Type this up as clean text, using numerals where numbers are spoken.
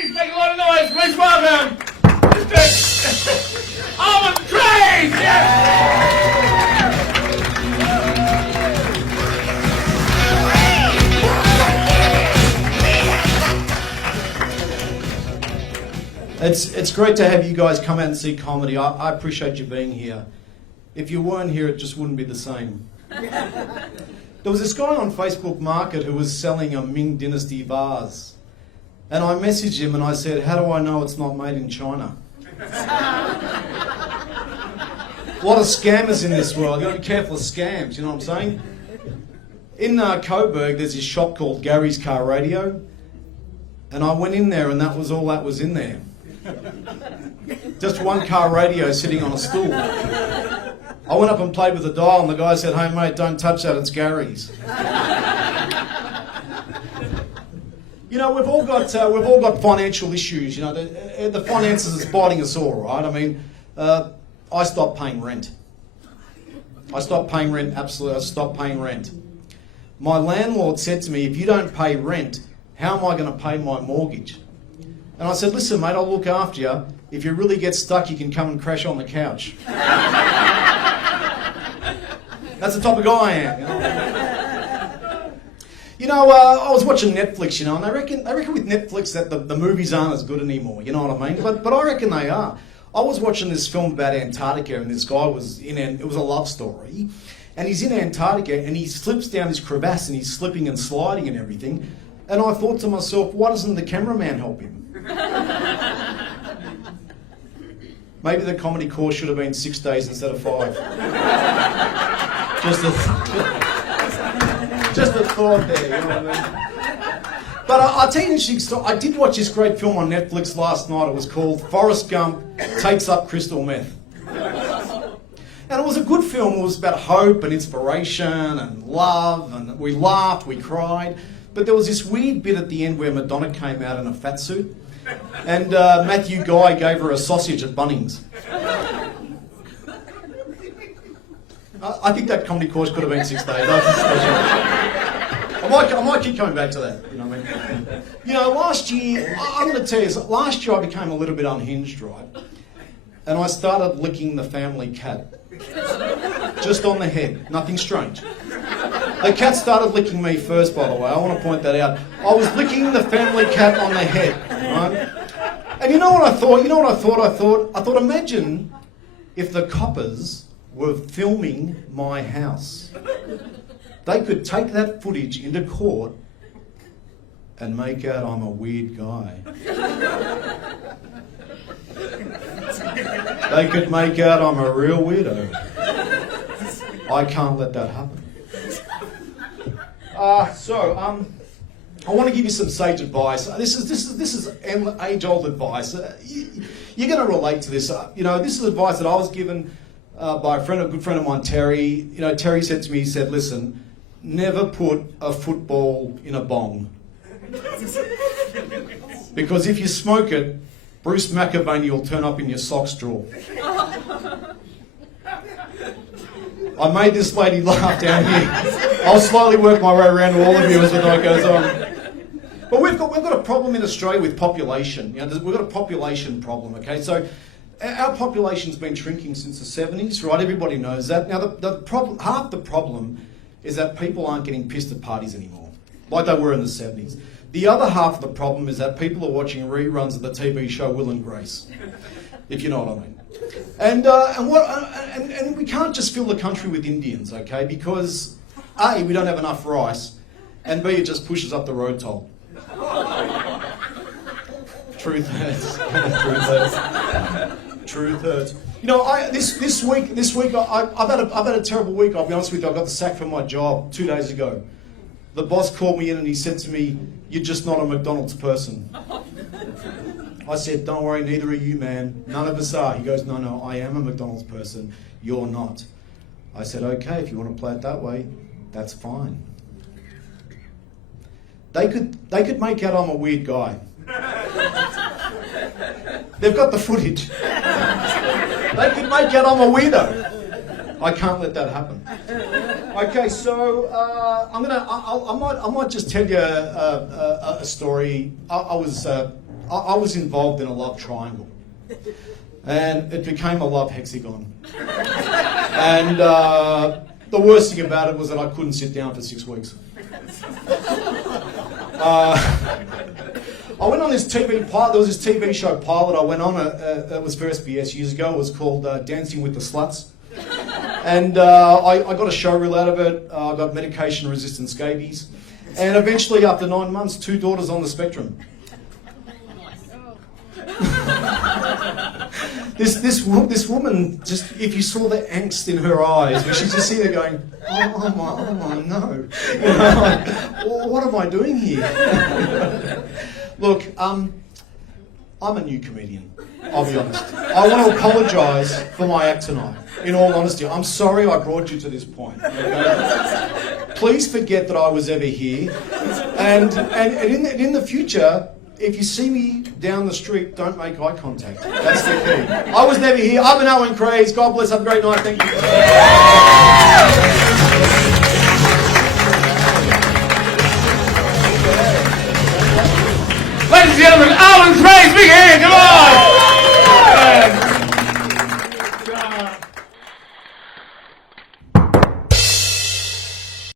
Please make a lot of noise. Please welcome Mr. Arwin Kraze. It's great to have you guys come out and see comedy. I appreciate you being here. If you weren't here, it just wouldn't be the same. There was this guy on Facebook Market who was selling a Ming Dynasty vase. And I messaged him and I said, how do I know it's not made in China? A lot of scammers in this world. You've got to be careful of scams, you know what I'm saying? In Coburg, there's this shop called Gary's Car Radio. And I went in there and that was all that was in there. Just one car radio sitting on a stool. I went up and played with the dial and the guy said, hey mate, don't touch that, it's Gary's. You know, we've all got financial issues, you know, the finances is biting us all, right? I mean, I stopped paying rent. Absolutely, I stopped paying rent. My landlord said to me, if you don't pay rent, how am I going to pay my mortgage? And I said, listen mate, I'll look after you. If you really get stuck, you can come and crash on the couch. That's the type of guy I am. You know, I was watching Netflix, you know, and they reckon with Netflix that the movies aren't as good anymore, you know what I mean? But I reckon they are. I was watching this film about Antarctica and this guy was it was a love story. And he's in Antarctica and he slips down this crevasse and he's slipping and sliding and everything. And I thought to myself, why doesn't the cameraman help him? Maybe the comedy course should have been 6 days instead of 5. Just a thought there, you know what I mean? But I'll tell you an interesting story. I did watch this great film on Netflix last night. It was called Forrest Gump Takes Up Crystal Meth. And it was a good film. It was about hope and inspiration and love, and we laughed, we cried. But there was this weird bit at the end where Madonna came out in a fat suit and Matthew Guy gave her a sausage at Bunnings. I think that comedy course could have been 6 days. I might keep coming back to that, you know what I mean? You know, last year, I'm going to tell you, last year I became a little bit unhinged, right? And I started licking the family cat. Just on the head, nothing strange. The cat started licking me first, by the way. I want to point that out. I was licking the family cat on the head, right? And you know what I thought? I thought, imagine if the coppers were filming my house. They could take that footage into court and make out I'm a weird guy. They could make out I'm a real weirdo. I can't let that happen. I want to give you some sage advice. This is age-old advice. You're going to relate to this. You know, this is advice that I was given by a good friend of mine, Terry. You know, Terry said to me, he said, listen, never put a football in a bong. Because if you smoke it, Bruce McAvaney will turn up in your socks drawer. I made this lady laugh down here. I'll slowly work my way around to all of you as the night goes on. But we've got a problem in Australia with population. You know, we've got a population problem, okay? So our population's been shrinking since the 70s, right? Everybody knows that. Now, half the problem is that people aren't getting pissed at parties anymore, like they were in the 70s. The other half of the problem is that people are watching reruns of the TV show Will and Grace, if you know what I mean. And we can't just fill the country with Indians, okay? Because A, we don't have enough rice, and B, it just pushes up the road toll. Truth hurts. Truth hurts. You know, this week I've had a terrible week. I'll be honest with you. I got the sack from my job 2 days ago. The boss called me in and he said to me, "You're just not a McDonald's person." I said, "Don't worry, neither are you, man. None of us are." He goes, No, I am a McDonald's person. You're not." I said, "Okay, if you want to play it that way, that's fine." They could make out I'm a weird guy. They've got the footage. They could make out I'm a weirdo. I can't let that happen. Okay, so I might just tell you a story. I was I was involved in a love triangle. And it became a love hexagon. And the worst thing about it was that I couldn't sit down for 6 weeks. I went on this TV pilot. There was this TV show pilot I went on. It was for SBS years ago. It was called Dancing with the Sluts. And I got a show reel out of it. I got medication-resistant scabies. And eventually, after 9 months, 2 daughters on the spectrum. This woman, just if you saw the angst in her eyes, where she's just sitting there going, oh my, no. You know, like, well, what am I doing here? Look, I'm a new comedian, I'll be honest. I want to apologise for my act tonight, in all honesty. I'm sorry I brought you to this point. Okay? Please forget that I was ever here. And in the future, if you see me down the street, don't make eye contact. That's the key. I was never here. I've been Arwin Kraze. God bless. Have a great night. Thank you. Ladies and gentlemen, Arwin Kraze, big hand, come on!